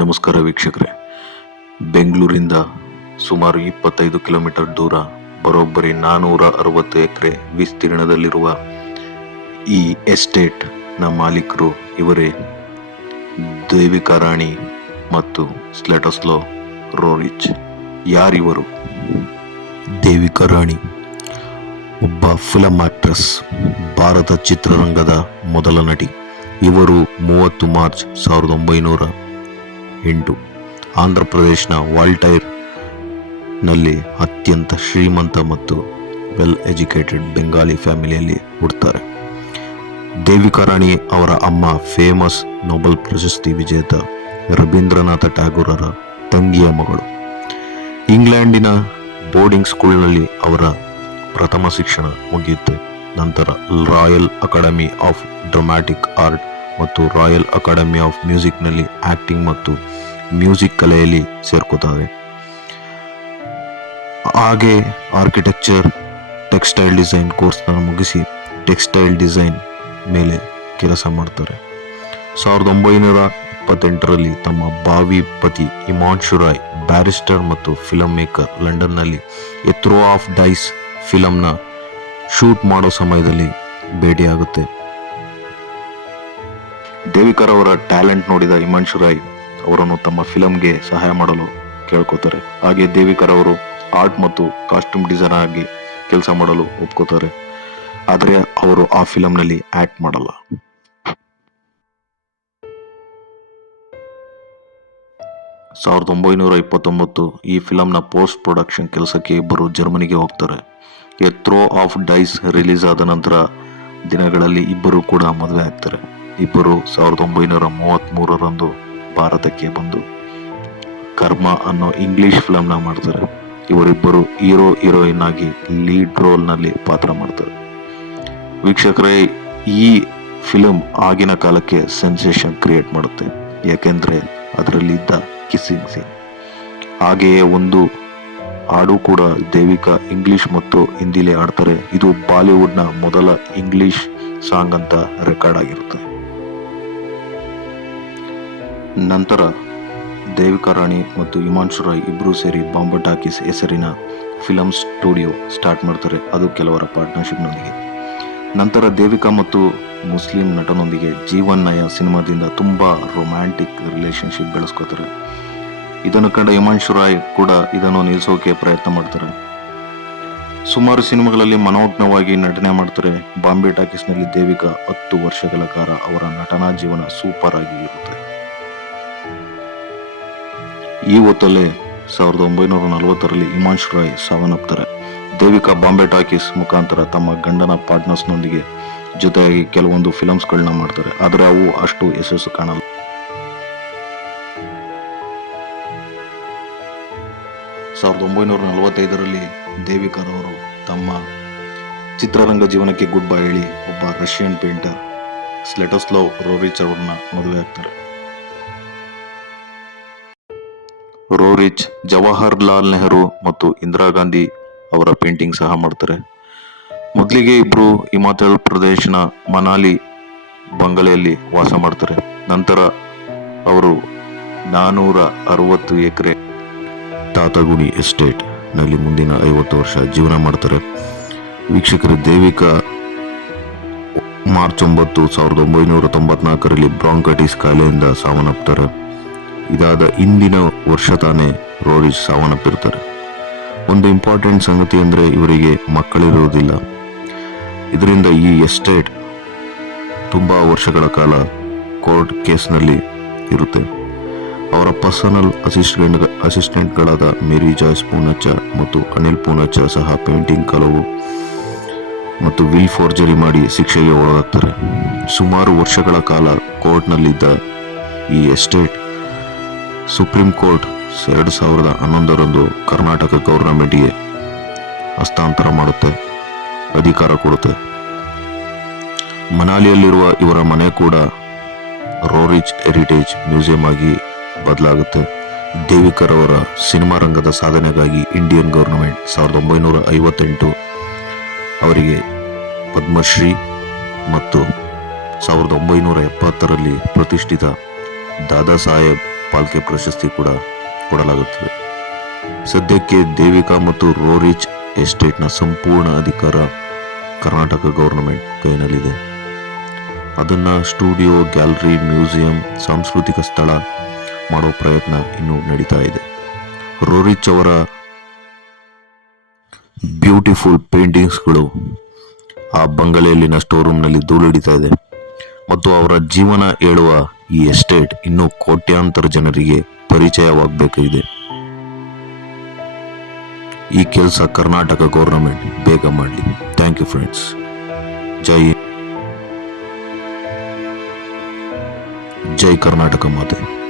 ನಮಸ್ಕಾರ ವೀಕ್ಷಕರೇ. ಬೆಂಗಳೂರಿಂದ ಸುಮಾರು ಇಪ್ಪತ್ತೈದು ಕಿಲೋಮೀಟರ್ ದೂರ ಬರೋಬ್ಬರಿ ನಾನ್ನೂರ ಅರವತ್ತು ಎಕರೆ ವಿಸ್ತೀರ್ಣದಲ್ಲಿರುವ ಈ ಎಸ್ಟೇಟ್ನ ಮಾಲೀಕರು ಇವರೇ ದೇವಿಕಾ ರಾಣಿ ಮತ್ತು ಸ್ಲೆಟಸ್ಲೋ ರೋರಿಚ್. ಯಾರಿವರು? ದೇವಿಕಾ ರಾಣಿ ಒಬ್ಬ ಫಿಲಂ ಆಕ್ಟ್ರೆಸ್, ಭಾರತ ಚಿತ್ರರಂಗದ ಮೊದಲ ನಟಿ. ಇವರು ಮೂವತ್ತು ಮಾರ್ಚ್ ಸಾವಿರದ ಒಂಬೈನೂರ ಎಂಟು. ಆಂಧ್ರ ಪ್ರದೇಶನ ವಾಲ್ಟೈರ್ನಲ್ಲಿ ಅತ್ಯಂತ ಶ್ರೀಮಂತ ಮತ್ತು ವೆಲ್ ಎಜುಕೇಟೆಡ್ ಬೆಂಗಾಲಿ ಫ್ಯಾಮಿಲಿಯಲ್ಲಿ ಹುಡ್ತಾರೆ. ದೇವಿಕಾ ರಾಣಿ ಅವರ ಅಮ್ಮ ಫೇಮಸ್ ನೊಬೆಲ್ ಪ್ರಶಸ್ತಿ ವಿಜೇತ ರವೀಂದ್ರನಾಥ ಟ್ಯಾಗೂರರ ತಂಗಿಯ ಮಗಳು. ಇಂಗ್ಲೆಂಡಿನ ಬೋರ್ಡಿಂಗ್ ಸ್ಕೂಲ್ನಲ್ಲಿ ಅವರ ಪ್ರಥಮ ಶಿಕ್ಷಣ ಮುಗಿಯುತ್ತೆ. ನಂತರ Royal Academy of Dramatic Art ಮತ್ತು ರಾಯಲ್ ಅಕಾಡೆಮಿ ಆಫ್ ಮ್ಯೂಸಿಕ್ನಲ್ಲಿ ಆಕ್ಟಿಂಗ್ ಮತ್ತು ಮ್ಯೂಸಿಕ್ ಕಲೆಯಲ್ಲಿ ಸೇರ್ಕೋತಾರೆ. ಹಾಗೆ ಆರ್ಕಿಟೆಕ್ಚರ್ ಟೆಕ್ಸ್ಟೈಲ್ ಡಿಸೈನ್ ಕೋರ್ಸ್ನ ಮುಗಿಸಿ ಟೆಕ್ಸ್ಟೈಲ್ ಡಿಸೈನ್ ಮೇಲೆ ಕೆಲಸ ಮಾಡ್ತಾರೆ. ಸಾವಿರದ ಒಂಬೈನೂರ ಇಪ್ಪತ್ತೆಂಟರಲ್ಲಿ ತಮ್ಮ ಬಾವಿ ಪತಿ ಹಿಮಾಂಶು ರಾಯ್ ಬ್ಯಾರಿಸ್ಟರ್ ಮತ್ತು ಫಿಲಂ ಮೇಕರ್ ಲಂಡನ್ನಲ್ಲಿ ಎ ಥ್ರೋ ಆಫ್ ಡೈಸ್ ಫಿಲಂನ ಶೂಟ್ ಮಾಡೋ ಸಮಯದಲ್ಲಿ ಭೇಟಿಯಾಗುತ್ತೆ. ದೇವಿಕರ್ ಅವರ ಟ್ಯಾಲೆಂಟ್ ನೋಡಿದ ಹಿಮಾಂಶು ರಾಯ್ ಅವರನ್ನು ತಮ್ಮ ಫಿಲಂಗೆ ಸಹಾಯ ಮಾಡಲು ಕೇಳ್ಕೋತಾರೆ. ಹಾಗೆ ದೇವಿಕರ್ ಅವರು ಆರ್ಟ್ ಮತ್ತು ಕಾಸ್ಟ್ಯೂಮ್ ಡಿಸೈನರ್ ಆಗಿ ಕೆಲಸ ಮಾಡಲು ಒಪ್ಕೋತಾರೆ. ಆದರೆ ಅವರು ಆ ಫಿಲಂನಲ್ಲಿ ಆಕ್ಟ್ ಮಾಡಲ್ಲ. ಸಾವಿರದ ಒಂಬೈನೂರ ಇಪ್ಪತ್ತೊಂಬತ್ತು ಈ ಫಿಲಂನ ಪೋಸ್ಟ್ ಪ್ರೊಡಕ್ಷನ್ ಕೆಲಸಕ್ಕೆ ಇಬ್ಬರು ಜರ್ಮನಿಗೆ ಹೋಗ್ತಾರೆ. A Throw of Dice release ಆದ ನಂತರ ದಿನಗಳಲ್ಲಿ ಇಬ್ಬರು ಕೂಡ ಮದುವೆ ಆಗ್ತಾರೆ. ಇಬ್ಬರು ಸಾವಿರದ ಒಂಬೈನೂರ ಮೂವತ್ತ್ಮೂರರಂದು ಭಾರತಕ್ಕೆ ಬಂದು ಕರ್ಮ ಅನ್ನೋ ಇಂಗ್ಲಿಷ್ ಫಿಲಮ್ನ ಮಾಡ್ತಾರೆ. ಇವರಿಬ್ಬರು ಹೀರೋ ಹೀರೋಯಿನ್ ಆಗಿ ಲೀಡ್ ರೋಲ್ನಲ್ಲಿ ಪಾತ್ರ ಮಾಡ್ತಾರೆ. ವೀಕ್ಷಕರೇ, ಈ ಫಿಲಮ್ ಆಗಿನ ಕಾಲಕ್ಕೆ ಸೆನ್ಸೇಷನ್ ಕ್ರಿಯೇಟ್ ಮಾಡುತ್ತೆ. ಯಾಕೆಂದ್ರೆ ಅದರಲ್ಲಿದ್ದ ಕಿಸ್ಸಿಂಗ್ ಸೀನ್ ಹಾಗೆಯೇ ಒಂದು ಹಾಡು ಕೂಡ ದೇವಿಕಾ ಇಂಗ್ಲಿಷ್ ಮತ್ತು ಹಿಂದಿಲಿ ಆಡ್ತಾರೆ ಇದು ಬಾಲಿವುಡ್ನ ಮೊದಲ ಇಂಗ್ಲಿಷ್ ಸಾಂಗ್ ಅಂತ ರೆಕಾರ್ಡ್ ಆಗಿರುತ್ತೆ. ನಂತರ ದೇವಿಕಾ ರಾಣಿ ಮತ್ತು ಹಿಮಾಂಶು ರಾಯ್ ಇಬ್ಬರೂ ಸೇರಿ ಬಾಂಬೆ ಟಾಕೀಸ್ ಹೆಸರಿನ ಫಿಲಮ್ ಸ್ಟುಡಿಯೋ ಸ್ಟಾರ್ಟ್ ಮಾಡ್ತಾರೆ. ಅದು ಕೆಲವರ ಪಾರ್ಟ್ನರ್ಶಿಪ್ನೊಂದಿಗೆ. ನಂತರ ದೇವಿಕಾ ಮತ್ತು ಮುಸ್ಲಿಂ ನಟನೊಂದಿಗೆ ಜೀವನ್ ನಯ ಸಿನಿಮಾದಿಂದ ತುಂಬ ರೊಮ್ಯಾಂಟಿಕ್ ರಿಲೇಶನ್ಶಿಪ್ ಬೆಳೆಸ್ಕೋತಾರೆ. ಇದನ್ನು ಕಂಡ ಹಿಮಾಂಶು ರಾಯ್ ಕೂಡ ಇದನ್ನು ನಿಲ್ಲಿಸೋಕೆ ಪ್ರಯತ್ನ ಮಾಡ್ತಾರೆ. ಸುಮಾರು ಸಿನಿಮಾಗಳಲ್ಲಿ ಮನೋಜ್ಞವಾಗಿ ನಟನೆ ಮಾಡ್ತಾರೆ. ಬಾಂಬೆ ಟಾಕೀಸ್ನಲ್ಲಿ ದೇವಿಕಾ ಹತ್ತು ವರ್ಷಗಳ ಕಾಲ ಅವರ ನಟನಾ ಜೀವನ ಸೂಪರ್ ಆಗಿ ಇರುತ್ತೆ. ಈ ಹೊತ್ತಲ್ಲೇ ಸಾವಿರದ ಒಂಬೈನೂರ ನಲವತ್ತರಲ್ಲಿ ಹಿಮಾಂಶು ರಾಯ್ ಸಾವನ್ನಪ್ತಾರೆ. ದೇವಿಕಾ ಬಾಂಬೆ ಟಾಕೀಸ್ ಮುಖಾಂತರ ತಮ್ಮ ಗಂಡನ ಪಾರ್ಟ್ನರ್ಸ್ನೊಂದಿಗೆ ಜೊತೆಯಾಗಿ ಕೆಲವೊಂದು ಫಿಲಮ್ಸ್ಗಳನ್ನ ಮಾಡ್ತಾರೆ. ಆದರೆ ಅವು ಅಷ್ಟು ಯಶಸ್ಸು ಕಾಣಲ್ಲ. ಸಾವಿರದ ಒಂಬೈನೂರ ನಲವತ್ತೈದರಲ್ಲಿ ದೇವಿಕಾರವರು ತಮ್ಮ ಚಿತ್ರರಂಗ ಜೀವನಕ್ಕೆ ಗುಡ್ ಬೈ ಹೇಳಿ ಒಬ್ಬ ರಷ್ಯನ್ ಪೇಂಟರ್ ಸ್ಲೆಟಸ್ಲವ್ ರೋರಿಚ್ ಅವ್ರನ್ನ ಮದುವೆ ಆಗ್ತಾರೆ ರೋರಿಚ್, ಜವಾಹರ್ಲಾಲ್ ನೆಹರು ಮತ್ತು ಇಂದಿರಾ ಗಾಂಧಿ ಅವರ ಪೇಂಟಿಂಗ್ ಸಹ ಮಾಡ್ತಾರೆ. ಮೊದಲಿಗೆ ಇಬ್ಬರು ಹಿಮಾಚಲ್ ಪ್ರದೇಶನ ಮನಾಲಿ ಬಂಗಲೆಯಲ್ಲಿ ವಾಸ ಮಾಡ್ತಾರೆ. ನಂತರ ಅವರು ನಾನೂರ ಅರವತ್ತು ಎಕರೆ ತಾತಗುಡಿ ಎಸ್ಟೇಟ್ನಲ್ಲಿ ಮುಂದಿನ ಐವತ್ತು ವರ್ಷ ಜೀವನ ಮಾಡ್ತಾರೆ. ವೀಕ್ಷಕರ, ದೇವಿಕಾ ಮಾರ್ಚ್ ಒಂಬತ್ತು ಸಾವಿರದ ಒಂಬೈನೂರ ತೊಂಬತ್ನಾಲ್ಕರಲ್ಲಿ ಬ್ರಾಂಕಟಿಸ್ ಕಾಯಿಲೆಯಿಂದ ಸಾವನ್ನಪ್ತಾರೆ ಇದಾದ ಇಂದಿನ ವರ್ಷ ತಾನೇ ರೋರಿಸ್ ಸಾವನ್ನಪ್ಪಿರ್ತಾರೆ ಒಂದು ಇಂಪಾರ್ಟೆಂಟ್ ಸಂಗತಿ ಅಂದರೆ ಇವರಿಗೆ ಮಕ್ಕಳಿರುವುದಿಲ್ಲ. ಇದರಿಂದ ಈ ಎಸ್ಟೇಟ್ ತುಂಬ ವರ್ಷಗಳ ಕಾಲ ಕೋರ್ಟ್ ಕೇಸ್ನಲ್ಲಿ ಇರುತ್ತೆ. ಅವರ ಪರ್ಸನಲ್ ಅಸಿಸ್ಟೆಂಟ್, ಅಸಿಸ್ಟೆಂಟ್ಗಳಾದ ಮೇರಿ ಜಾಯ್ಸ್ ಪೂನಚ್ಚ ಮತ್ತು ಅನಿಲ್ ಪೂನಚ್ಚ ಸಹ ಪೇಂಟಿಂಗ್ ಕಲವು ಮತ್ತು ವಿಲ್ ಫೋರ್ಜರಿ ಮಾಡಿ ಶಿಕ್ಷೆಗೆ ಒಳಗಾಗ್ತಾರೆ. ಸುಮಾರು ವರ್ಷಗಳ ಕಾಲ ಕೋರ್ಟ್ನಲ್ಲಿದ್ದ ಈ ಎಸ್ಟೇಟ್ ಸುಪ್ರೀಂ ಕೋರ್ಟ್ ಎರಡು ಸಾವಿರದ ಹನ್ನೊಂದರಂದು ಕರ್ನಾಟಕ ಗೌರ್ನಮೆಂಟ್ಗೆ ಹಸ್ತಾಂತರ ಮಾಡುತ್ತೆ, ಅಧಿಕಾರ ಕೊಡುತ್ತೆ. ಮನಾಲಿಯಲ್ಲಿರುವ ಇವರ ಮನೆ ಕೂಡ ರೋರಿಚ್ ಹೆರಿಟೇಜ್ ಮ್ಯೂಸಿಯಂ ಆಗಿ ಬದಲಾಗುತ್ತೆ. ದೇವಿಕರ್ ಅವರ ಸಿನಿಮಾ ರಂಗದ ಸಾಧನೆಗಾಗಿ ಇಂಡಿಯನ್ ಗೌರ್ನಮೆಂಟ್ ಸಾವಿರದ ಒಂಬೈನೂರ ಐವತ್ತೆಂಟು ಅವರಿಗೆ ಪದ್ಮಶ್ರೀ ಮತ್ತು ಸಾವಿರದ ಒಂಬೈನೂರ ಎಪ್ಪತ್ತರಲ್ಲಿ ಪ್ರತಿಷ್ಠಿತ ದಾದಾ ಸಾಹೇಬ್ ಪಾಲ್ಕೆ ಪ್ರಶಸ್ತಿ ಕೂಡ ಕೊಡಲಾಗುತ್ತದೆ. ಸದ್ಯಕ್ಕೆ ದೇವಿಕಾ ಮತ್ತು ರೋರಿಚ್ ಎಸ್ಟೇಟ್ನ ಸಂಪೂರ್ಣ ಅಧಿಕಾರ ಕರ್ನಾಟಕ ಗೌರ್ನಮೆಂಟ್ ಕೈನಲ್ಲಿದೆ. ಅದನ್ನು ಸ್ಟುಡಿಯೋ, ಗ್ಯಾಲರಿ, ಮ್ಯೂಸಿಯಂ, ಸಾಂಸ್ಕೃತಿಕ ಸ್ಥಳ ಮಾಡೋ ಪ್ರಯತ್ನ ಇನ್ನೂ ನಡೀತಾ ಇದೆ. ರೋರಿಚ್ ಅವರ ಬ್ಯೂಟಿಫುಲ್ ಪೇಂಟಿಂಗ್ಸ್ಗಳು ಆ ಬಂಗಲೆಯಲ್ಲಿನ ಸ್ಟೋರ್ ರೂಮ್ನಲ್ಲಿ ಧೂಳಿಡಿತಾ ಇದೆ. ಮತ್ತು ಅವರ ಜೀವನ ಹೇಳುವ ಈ ಎಸ್ಟೇಟ್ ಇನ್ನೂ ಕೋಟ್ಯಾಂತರ ಜನರಿಗೆ ಪರಿಚಯವಾಗಬೇಕಾಗಿದೆ ಈ ಕೆಲಸ ಕರ್ನಾಟಕ ಗೌರ್ನಮೆಂಟ್ ಬೇಗ ಮಾಡಲಿ. Thank you friends. ಜೈ ಜೈ ಕರ್ನಾಟಕ ಮಾತೆ.